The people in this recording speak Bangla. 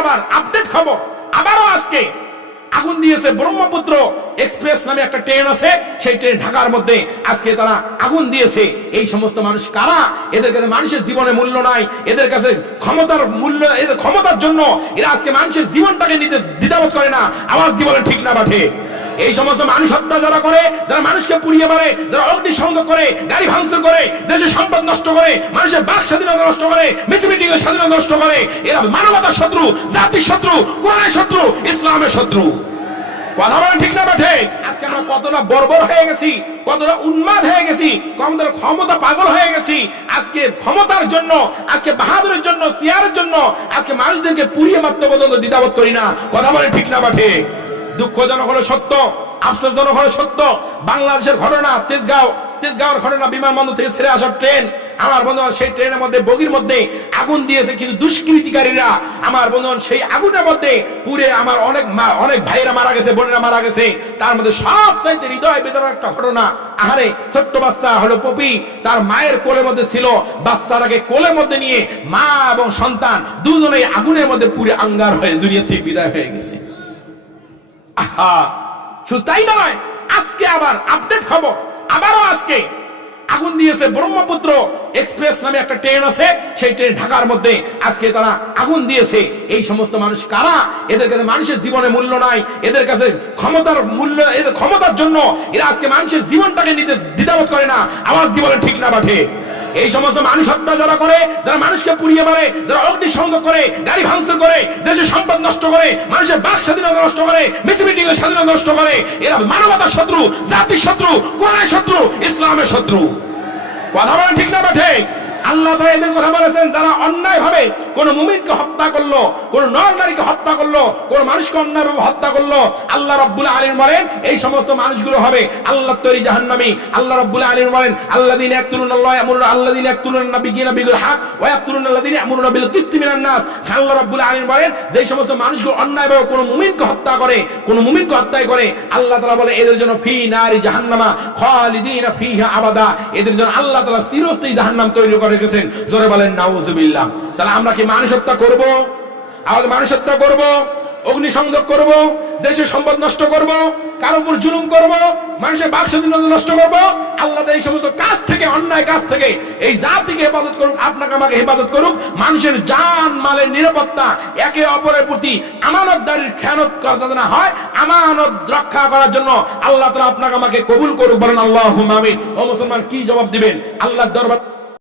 আবার আপডেট খবর। আবারও আজকে আগুন দিয়েছে ব্রহ্মপুত্র এক্সপ্রেস নামে একটা ট্রেন আছে, সেই ট্রেন ঢাকার মধ্যে আজকে তারা আগুন দিয়েছে। এই সমস্ত মানুষ কারা? এদের কাছে মানুষের জীবনে মূল্য নাই, এদের কাছে ক্ষমতার মূল্য, এদের ক্ষমতার জন্য এরা আজকে মানুষের জীবনটাকে নিতে দ্বিধাবোধ করে না। আওয়াজ জীবনে ঠিক না, বাঠে। এই সমস্ত মানুষ হত্যা যারা করে, যারা মানুষকে পুড়িয়ে মারে, যারা অগ্নিসংযোগ করে, গাড়ি ভাঙচুর করে, দেশের সম্পদ নষ্ট করে, মানুষের বাক স্বাধীনতা নষ্ট করে এর স্বাধীনতা নষ্ট করে, এরা মানবতার শত্রু, জাতির শত্রু, কোরআনের শত্রু, ইসলামের শত্রু। কথা বলেন ঠিক না বাঠে আজকে আমরা কতটা বর্বর হয়ে গেছি, কতটা উন্মাদ হয়ে গেছি, কতটা ক্ষমতা পাগল হয়ে গেছি, আজকে ক্ষমতার জন্য, আজকে বাহাদুরের জন্য, সিয়ারের জন্য, আজকে মানুষদেরকে পুড়িয়ে মারতে পর্যন্ত দ্বিধাবোধ করি না। কথা বলেন ঠিক না বাঠে দুঃখজনক হলো সত্য, আফসোসজনক হলো সত্য। বাংলাদেশের ঘটনা তেজগাঁও, তেজগাঁওর ঘটনা বিমানবন্দর থেকে ছেড়ে আসার ট্রেন। আমার বন্ধুগণ, সেই ট্রেনের মধ্যে, বগির মধ্যে আগুন দিয়েছে কিন্তু দুষ্কৃতিকারীরা। আমার বন্ধুগণ, সেই আগুনের মধ্যে পুরে আমার অনেক অনেক ভাইয়েরা মারা গেছে, বোনেরা মারা গেছে। তার মধ্যে সব চাইতে হৃদয় বেদনার একটা ঘটনা। আহারে, ছোট্ট বাচ্চা হলো পপি, তার মায়ের কোলের মধ্যে ছিল। বাচ্চাটাকে কোলের মধ্যে নিয়ে মা এবং সন্তান দুজনেই আগুনের মধ্যে পুরে আঙ্গার হয়ে দুনিয়া থেকে বিদায় হয়ে গেছে। তাই নয়, আজকে আবার আপডেট খবর, আবারও আজকে। আগুন দিয়েছে ব্রহ্মপুত্র এক্সপ্রেস নামে একটা ট্রেন আছে, সেই ট্রেন ঢাকার মধ্যে আজকে তারা আগুন দিয়েছে। এই সমস্ত মানুষ কারা? এদের কাছে মানুষের জীবনে মূল্য নাই, এদের কাছে ক্ষমতার মূল্য, এদের ক্ষমতার জন্য এরা আজকে মানুষের জীবনটাকে নিতে দ্বিধাবোধ করে না, আওয়াজ বলেন ঠিক না, বাঠে। এই সমস্ত মানুষ হত্যা যারা করে, যারা মানুষকে পুড়িয়ে মারে, যারা অগ্নিসংযোগ করে, গাড়ি ভাঙচুর করে দেশের সম্পদ নষ্ট করে, মানুষের বাক স্বাধীনতা নষ্ট করে মিছিল এর স্বাধীনতা নষ্ট করে, এরা মানবতার শত্রু, জাতির শত্রু, কোরআনের শত্রু, ইসলামের শত্রু। কথা বলেন ঠিক না বাঠে আল্লাহ কথা বলেছেন, যারা অন্যায় ভাবে কোন মুমিনকে হত্যা করল, কোন নর নারীকে হত্যা করল, কোন মানুষকে অন্যায় ভাবে হত্যা করল, আল্লাহ রাব্বুল আলামিন বলেন, এই সমস্ত মানুষগুলো হবে আল্লাহ তৈরি জাহান্নামী। আল্লাহ রাব্বুল আলামিন বলেন, আল্লাযীনা ইয়াকতুলুনা আল্লাহ ইয়ামুরুনা, আল্লাযীনা ইয়াকতুলুনা নাবিয়্যিনা বিল হক ওয়া ইয়াকতুলুনা আল্লাযীনা ইয়ামুরুনা বিল কিসতি মিনান নাস। আল্লাহ রাব্বুল আলামিন বলেন, যে সমস্ত মানুষগুলো অন্যায় ভাবে কোন মুমিনকে হত্যা করে, কোন মুমিনকে হত্যা করে, আল্লাহ তাআলা বলে এদের জন্য ফি নারি জাহান্নামা খালিদিনা ফিহা আবাদা। এদের জন্য আল্লাহ চিরস্থায়ী জাহান্নাম তৈরি করে রেখেছেন জোরে বলেন, নাউজুবিল্লাহ। তাহলে আমরা কি মানুষ হত্যা করব? আমাদের মানুষ হত্যা করব? অগ্নিসংযোগ করব? দেশের সম্পদ নষ্ট করব? কারও উপর জুলুম করব? মানুষের বাক স্বাধীনতা নষ্ট করব? আল্লাহ এই সমস্ত কাজ থেকে, অন্যায় কাজ থেকে, এই জাতিকে হেফাজত করুক, আপনাকে আমাকে হেফাজত করুক, মানুষের জান, মালের নিরাপত্তা একে অপরের প্রতি আমানতদারির খেয়ানত করা না হয়, আমানত রক্ষা করার জন্য আল্লাহ তাআলা আপনাকে আমাকে কবুল করুক, বলেন আল্লাহ আমিন। ও মুসলমান, কি জবাব দিবেন? আল্লাহর দরবার